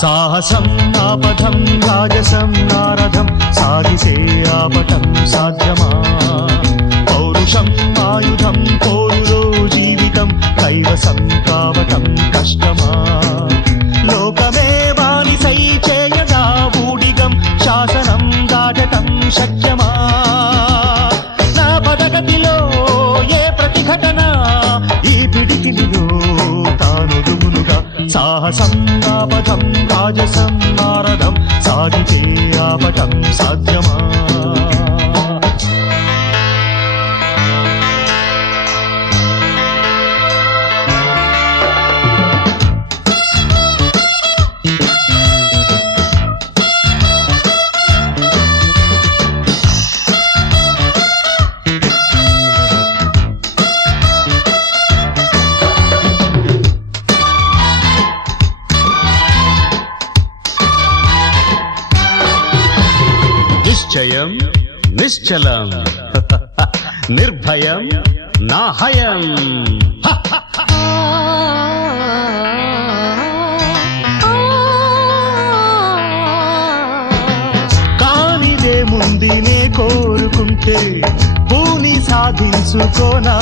సాహసం ఆపథం రాజసం నారథం సాగితే ఆపటం సాధ్యమా పౌరుషం ఆయుధం పోరులో జీవితం కైవసం కావటం కష్టమా లోకమే బానిసై చేయగా ఊడిగం శాసనం దాటటం శక్యమా నా పదగతిలో ఏ ప్రతిఘటన ఈ పిడికిలిలో తానుదుమునుగా సాహసం ఆపథం రాజసం నారథం సాగితే ఆపటం సాధ్యమా నిశ్చయం నిశ్చలం నిర్భయం నాహయం కానిదే ముందినే కోరుకుంటే పూని సాధించుకోనా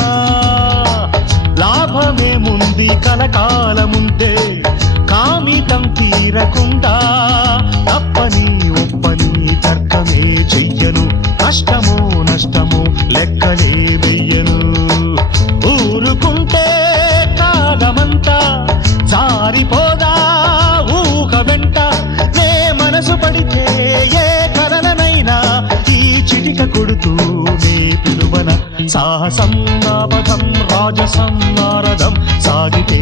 లాభమే ముంది కలకాలముంటే కామితం తీరకుండా తప్పని ఒప్పని తర్కమే చెయ్యను కష్టమో నష్టమో లెక్కలే వెయ్యను ఊరుకుంటే కాలమంతా జారిపోదా ఊహ వెంట నే మనసు పడితే ఏ కలనైనా ఈ చిటిక కొడుతూ నే పిలువన సాహసం ఆపథం రాజసం నారథం సాగితే